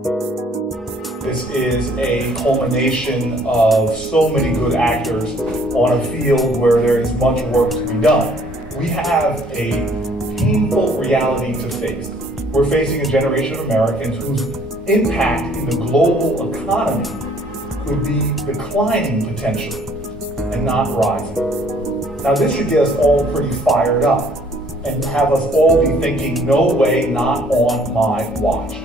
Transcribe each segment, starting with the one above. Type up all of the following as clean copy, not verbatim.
This is a culmination of so many good actors on a field where there is much work to be done. We have a painful reality to face. We're facing a generation of Americans whose impact in the global economy could be declining potentially and not rising. Now this should get us all pretty fired up and have us all be thinking, no way, not on my watch.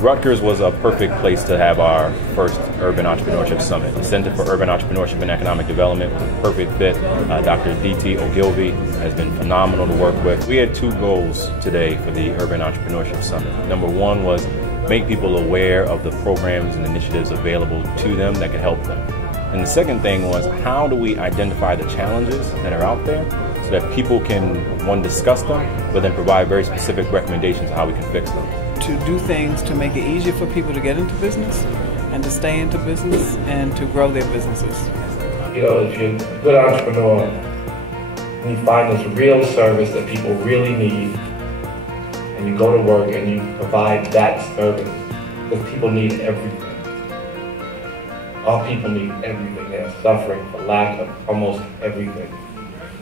Rutgers was a perfect place to have our first Urban Entrepreneurship Summit. The Center for Urban Entrepreneurship and Economic Development was a perfect fit. Dr. D.T. Ogilvy has been phenomenal to work with. We had two goals today for the Urban Entrepreneurship Summit. Number one was make people aware of the programs and initiatives available to them that could help them. And the second thing was, how do we identify the challenges that are out there so that people can, one, discuss them, but then provide very specific recommendations on how we can fix them. To do things to make it easier for people to get into business and to stay into business and to grow their businesses. You know, if you're a good entrepreneur and you find this real service that people really need, and you go to work and you provide that service, because people need everything. All people need everything. They're suffering for lack of almost everything.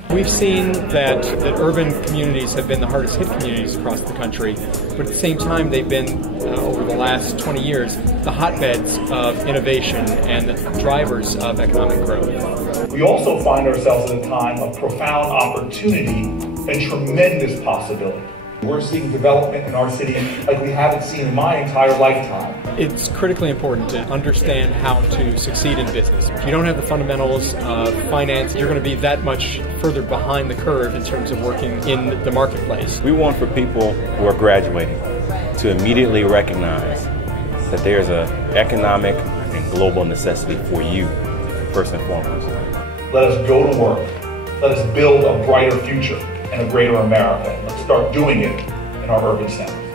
We've seen that urban communities have been the hardest hit communities across the country, but at the same time they've been, over the last 20 years, the hotbeds of innovation and the drivers of economic growth. We also find ourselves in a time of profound opportunity and tremendous possibility. We're seeing development in our city like we haven't seen in my entire lifetime. It's critically important to understand how to succeed in business. If you don't have the fundamentals of finance, you're going to be that much further behind the curve in terms of working in the marketplace. We want for people who are graduating to immediately recognize that there's an economic and global necessity for you, first and foremost. Let us go to work. Let us build a brighter future and a greater America. Let's start doing it in our urban centers.